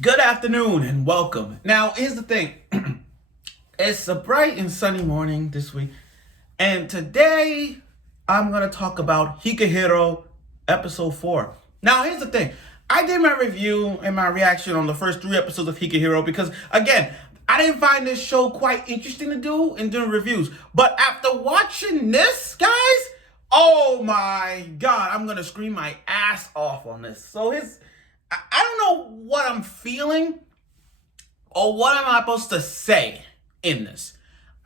Good afternoon and welcome. Now, here's the thing. It's a bright and sunny morning this week, and today I'm going to talk about Higehiro episode 4. Now, here's the thing. I did my review and my reaction on the first 3 episodes of Higehiro because, again, I didn't find this show quite interesting to do in doing reviews. But after watching this, guys, oh my God, I'm going to scream my ass off on this. So I don't know what I'm feeling or what am I supposed to say in this.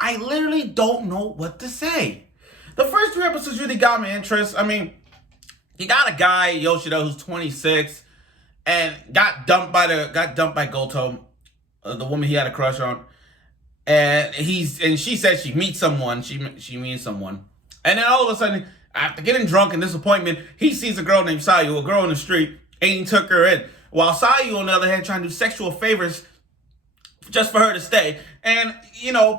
I literally don't know what to say. The first 3 episodes really got my interest. I mean, you got a guy, Yoshida, who's 26 and got dumped by Gotou, the woman he had a crush on. And she said she meets someone, she meets someone. And then all of a sudden, after getting drunk and disappointment, he sees a girl named Sayu, a girl in the street, and he took her in. While Sayu, on the other hand, trying to do sexual favors just for her to stay. And,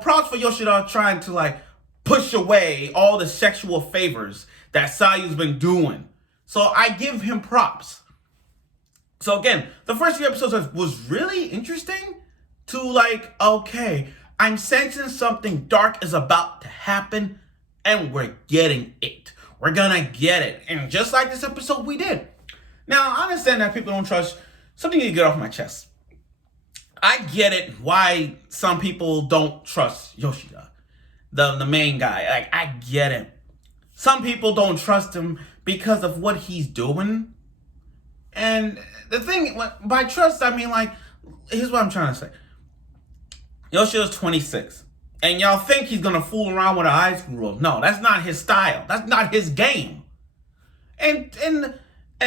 props for Yoshida trying to, push away all the sexual favors that Sayu's been doing. So I give him props. So again, the first 3 episodes was really interesting to, okay, I'm sensing something dark is about to happen, and we're getting it. We're gonna get it. And just like this episode, we did. Now, I understand that people don't trust. Something to get off my chest. I get it why some people don't trust Yoshida, the main guy. I get it. Some people don't trust him because of what he's doing. And the thing, by trust, I mean, here's what I'm trying to say. Yoshida's 26. And y'all think he's going to fool around with a high school girl. No, that's not his style. That's not his game. And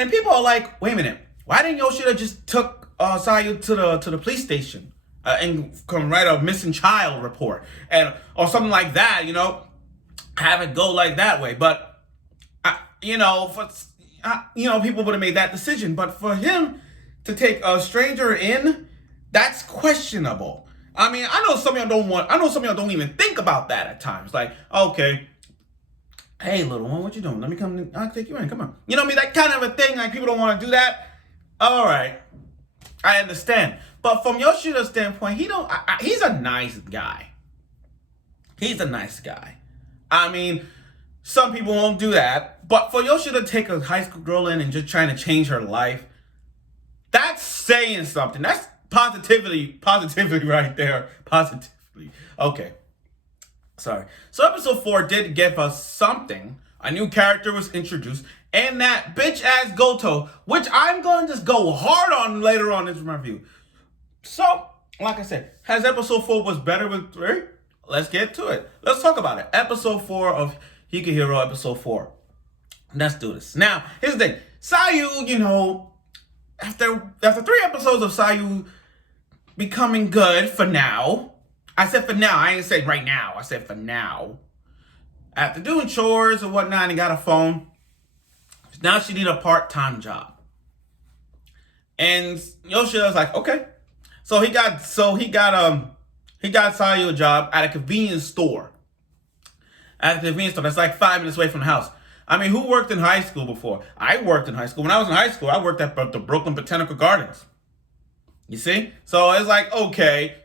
people are like, wait a minute, why didn't Yoshida just took Sayu to the police station and come write a missing child report or something like that? Have it go like that way. But people would have made that decision. But for him to take a stranger in, that's questionable. I mean, I know some of y'all don't even think about that at times. Like, okay, hey, little one, what you doing? Let me come. I'll take you in. Come on. You know what I mean? That kind of a thing. Like, people don't want to do that. All right. I understand. But from Yoshida's standpoint, he's a nice guy. He's a nice guy. I mean, some people won't do that. But for Yoshida to take a high school girl in and just trying to change her life, that's saying something. That's positivity right there. Positively. Okay. Sorry. So episode 4 did give us something. A new character was introduced. And that bitch-ass Gotou, which I'm going to just go hard on later on in this review. So, like I said, has episode 4 was better with 3? Let's get to it. Let's talk about it. Episode 4 of Higehiro, episode 4. Let's do this. Now, here's the thing. Sayu, after 3 episodes of Sayu becoming good for now. I said for now. I ain't say right now. I said for now. After doing chores or whatnot and got a phone, now she need a part-time job. And Yoshida's like, okay. So he got Sayu a job at a convenience store. At a convenience store that's like 5 minutes away from the house. I mean, who worked in high school before? I worked in high school. When I was in high school, I worked at the Brooklyn Botanical Gardens. You see? So it's like, okay,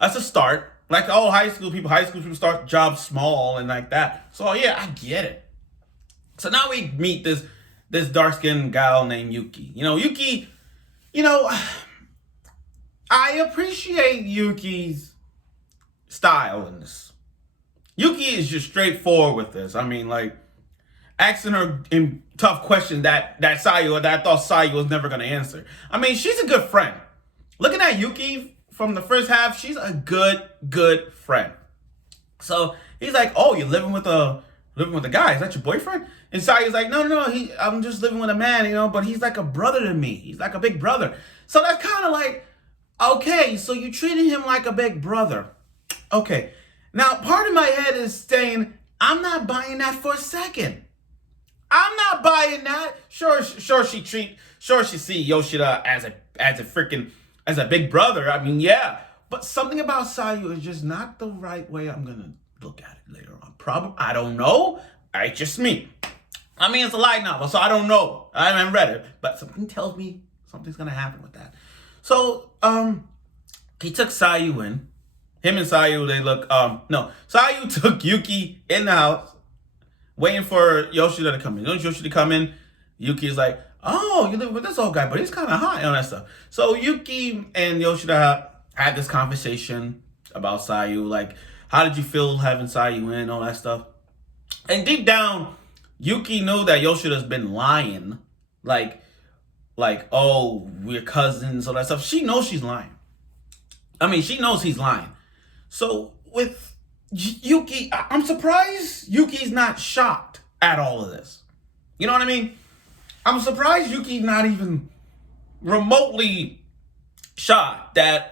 that's a start. Like all high school people start jobs small and like that. So yeah, I get it. So now we meet this dark-skinned gal named Yuki. Yuki, I appreciate Yuki's style in this. Yuki is just straightforward with this. I mean, asking her in tough questions that I thought Sayu was never going to answer. I mean, she's a good friend. Looking at Yuki from the first half, she's a good friend. So he's like, oh, you're living with a guy. Is that your boyfriend? And Sayu's like, no, I'm just living with a man, but he's like a brother to me. He's like a big brother. So that's kind of like, okay, so you treated him like a big brother. Okay. Now, part of my head is saying, I'm not buying that for a second. I'm not buying that. Sure she see Yoshida as a big brother. I mean, yeah. But something about Sayu is just not the right way I'm gonna look at it later on. I don't know. It's just me. I mean, it's a light novel, so I don't know. I haven't read it, but something tells me something's gonna happen with that. So he took Sayu in. Him and Sayu, they look no. Sayu took Yuki in the house, waiting for Yoshida to come in. Yoshida to come in. Yuki's like, oh, you live with this old guy, but he's kind of hot and all that stuff. So Yuki and Yoshida had this conversation about Sayu, like, how did you feel having Sayu in, all that stuff. And deep down, Yuki knew that Yoshida's been lying, like, oh, we're cousins, all that stuff. She knows she's lying. I mean, she knows he's lying. So with Yuki, I'm surprised Yuki's not shocked at all of this. You know what I mean? I'm surprised Yuki's not even remotely shocked that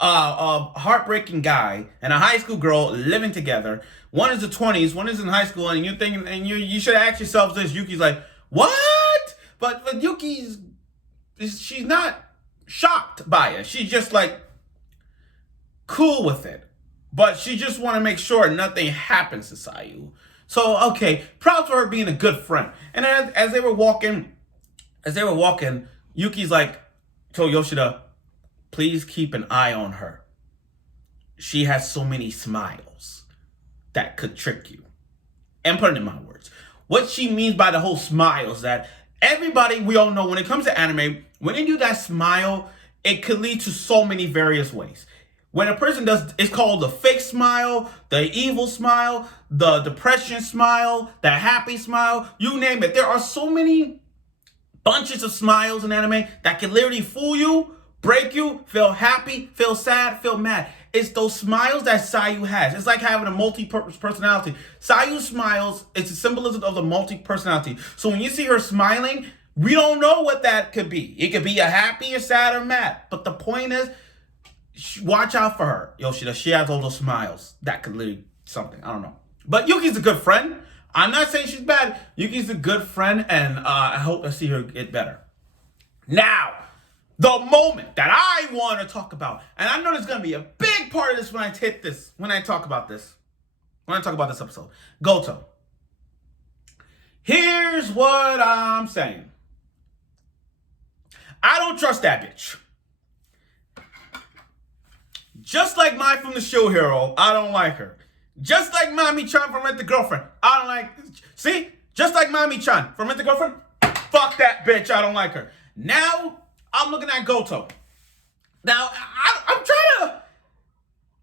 a heartbreaking guy and a high school girl living together. One is the 20s, one is in high school, and you're thinking, and you should ask yourself this. Yuki's like, what? But she's not shocked by it. She's just like cool with it. But she just want to make sure nothing happens to Sayu. So, okay, proud for her being a good friend. And as they were walking, Yuki's like, told Yoshida, please keep an eye on her. She has so many smiles that could trick you. And put it in my words. What she means by the whole smiles, that everybody, we all know when it comes to anime, when they do that smile, it could lead to so many various ways. When a person does, it's called the fake smile, the evil smile, the depression smile, the happy smile, you name it. There are so many bunches of smiles in anime that can literally fool you, break you, feel happy, feel sad, feel mad. It's those smiles that Sayu has. It's like having a multi-purpose personality. Sayu smiles, it's a symbolism of the multi-personality. So when you see her smiling, we don't know what that could be. It could be a happy, or sad, or mad. But the point is, watch out for her, Yoshida. She has all those smiles. That could lead something. I don't know. But Yuki's a good friend. I'm not saying she's bad. Yuki's a good friend, and I hope to see her get better. Now, the moment that I want to talk about, and I know there's going to be a big part of this when I talk about this episode. Gotou. Here's what I'm saying. I don't trust that bitch. Just like Mai from the show Hero, I don't like her. Just like Mami-chan from Rent the Girlfriend, I don't like. See? Just like Mami-chan from Rent the Girlfriend, fuck that bitch, I don't like her. Now, I'm looking at Gotou. Now, I'm trying to.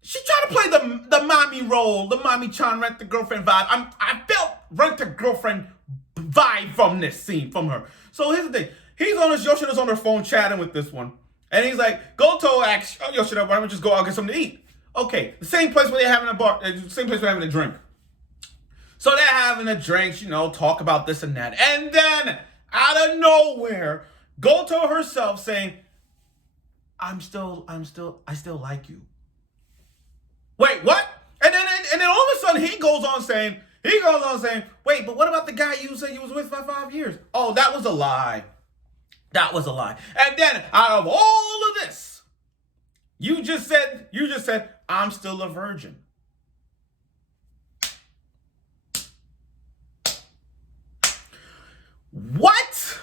She's trying to play the Mami role, the Mami-chan Rent the Girlfriend vibe. I felt Rent the Girlfriend vibe from this scene, from her. So here's the thing. Yoshida's on her phone chatting with this one. And he's like, Gotou asks, oh, Yoshida, why don't we just go out and get something to eat? Okay, the same place where they're having a bar, the same place where they're having a drink. So they're having a drink, talk about this and that. And then, out of nowhere, Gotou herself saying, I still like you. Wait, what? And then all of a sudden he goes on saying, wait, but what about the guy you said you was with for 5 years? Oh, that was a lie. That was a lie. And then out of all of this, you just said, I'm still a virgin. What?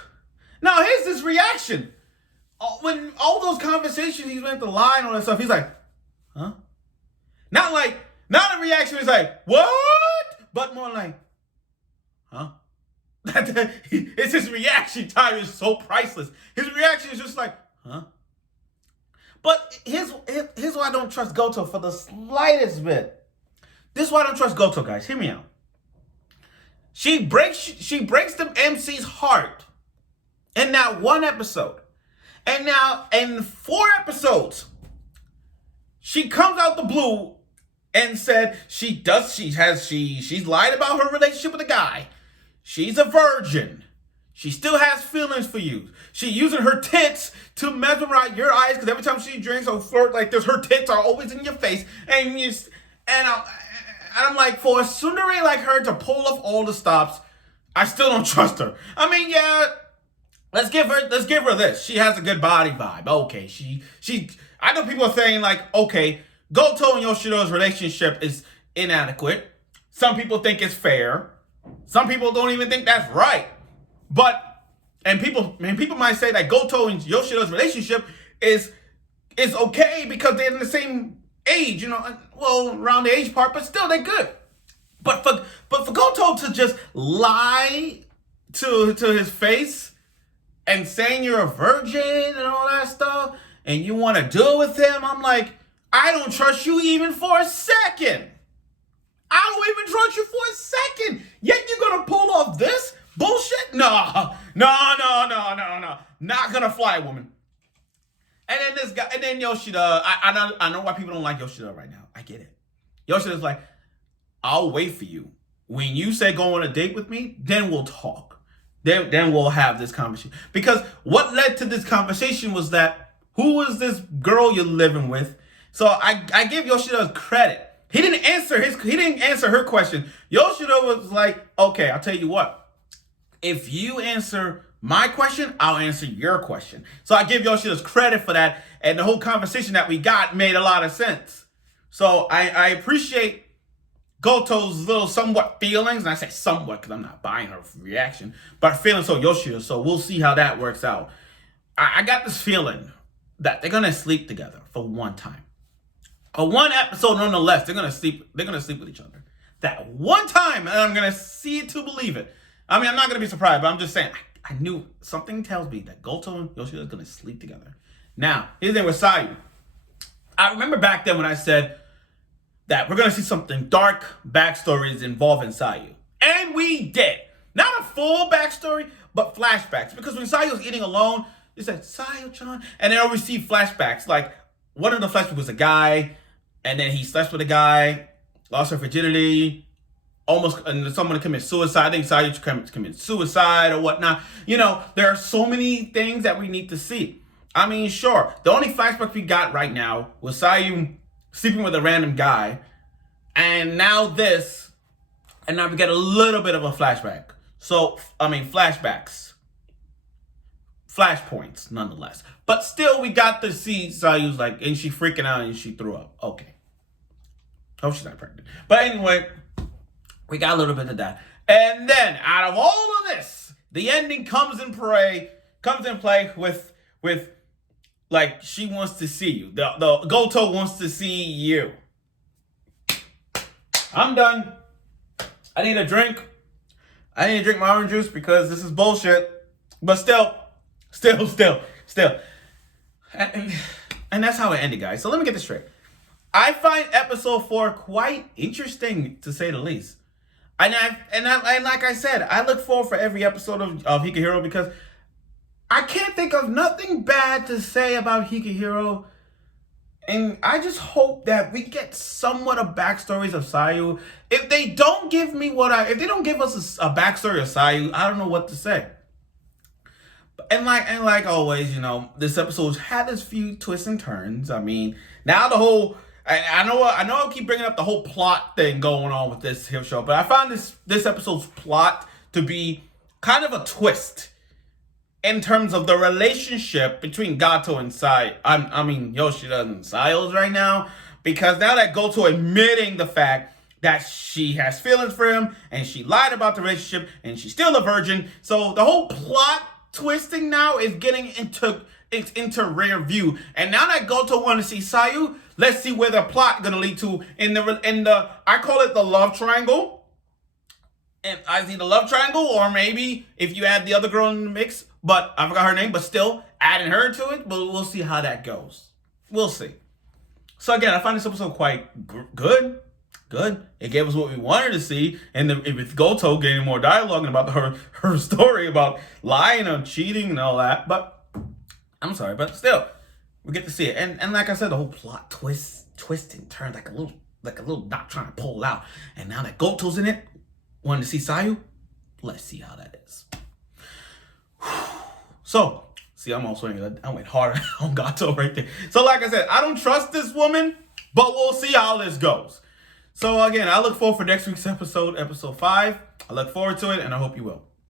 Now here's his reaction. When all those conversations he went to lie and all that stuff, he's like, huh? Not a reaction is like, what? But more like, huh? It's his reaction time is so priceless. His reaction is just like, huh? But here's why I don't trust Gotou for the slightest bit. This is why I don't trust Gotou, guys. Hear me out. She breaks the MC's heart in that one episode. And now in 4 episodes, she comes out the blue and said she's lied about her relationship with a guy. She's a virgin. She still has feelings for you. She using her tits to mesmerize your eyes because every time she drinks or flirt like this, her tits are always in your face. And I'm like, for a tsundere like her to pull off all the stops, I still don't trust her. I mean, yeah, let's give her this. She has a good body vibe. Okay, I know people are saying like, okay, Gotou and Yoshida's relationship is inadequate. Some people think it's fair. Some people don't even think that's right. But, and people might say that Gotou and Yoshida's relationship is okay because they're in the same age, well, around the age part, but still they're good. But for Gotou to just lie to his face and saying you're a virgin and all that stuff, and you want to deal with him, I'm like, I don't trust you even for a second. I don't even trust you for a second. Yet you're gonna pull off this bullshit? No. Not gonna fly, woman. And then this guy, and then Yoshida, I know why people don't like Yoshida right now. I get it. Yoshida's like, I'll wait for you. When you say go on a date with me, then we'll talk. Then we'll have this conversation. Because what led to this conversation was that, who is this girl you're living with? So I give Yoshida credit. He didn't answer her question. Yoshida was like, okay, I'll tell you what. If you answer my question, I'll answer your question. So I give Yoshida's credit for that. And the whole conversation that we got made a lot of sense. So I appreciate Gotou's little somewhat feelings. And I say somewhat because I'm not buying her reaction. But feeling so Yoshida. So we'll see how that works out. I got this feeling that they're going to sleep together for one time. One episode nonetheless, they're gonna sleep with each other. That one time, and I'm gonna see it to believe it. I mean, I'm not gonna be surprised, but I'm just saying, I knew something tells me that Gotou and Yoshida are gonna sleep together. Now, here's the thing with Sayu. I remember back then when I said that we're gonna see something dark backstories involving Sayu. And we did. Not a full backstory, but flashbacks. Because when Sayu was eating alone, they said, Sayu-chan, and then I received flashbacks. Like, one of the flashbacks was a guy, and then he slept with a guy, lost her virginity, and someone committed suicide. I think Sayu committed suicide or whatnot. There are so many things that we need to see. I mean, sure, the only flashback we got right now was Sayu sleeping with a random guy, and now this, and now we get a little bit of a flashback. So, I mean, flashbacks. Flashpoints, nonetheless. But still, we got to see Sayu's like, and she freaking out and she threw up. Okay. Hope she's not pregnant. But anyway, we got a little bit of that. And then, out of all of this, the ending comes in play with like, she wants to see you. The Gotou wants to see you. I'm done. I need a drink. I need to drink my orange juice because this is bullshit. But still. And that's how it ended, guys. So let me get this straight. I find episode 4 quite interesting, to say the least. And like I said, I look forward for every episode of Higehiro because I can't think of nothing bad to say about Higehiro. And I just hope that we get somewhat of backstories of Sayu. If they don't give us a backstory of Sayu, I don't know what to say. And like always, this episode's had its few twists and turns. I mean, now the whole, I know I keep bringing up the whole plot thing going on with this here show, but I found this episode's plot to be kind of a twist in terms of the relationship between Gotou and Yoshida and Sayu right now, because now that Gotou admitting the fact that she has feelings for him and she lied about the relationship and she's still a virgin, so the whole plot twisting now is getting into rear view. And now that Gotou want to see Sayu, let's see where the plot gonna lead to in the I call it the love triangle. And I see the love triangle, or maybe if you add the other girl in the mix, but I forgot her name, but still adding her to it. But we'll see how that goes. We'll see. So again, I find this episode quite good. It gave us what we wanted to see, and with Gotou getting more dialogue about her story about lying and cheating and all that. But I'm sorry, but still, we get to see it. And like I said, the whole plot twist and turns like a little dot trying to pull out. And now that Gotou's in it, wanting to see Sayu, let's see how that is. So, see, I'm also I went hard on Gotou right there. So like I said, I don't trust this woman, but we'll see how this goes. So again, I look forward for next week's episode 5. I look forward to it, and I hope you will.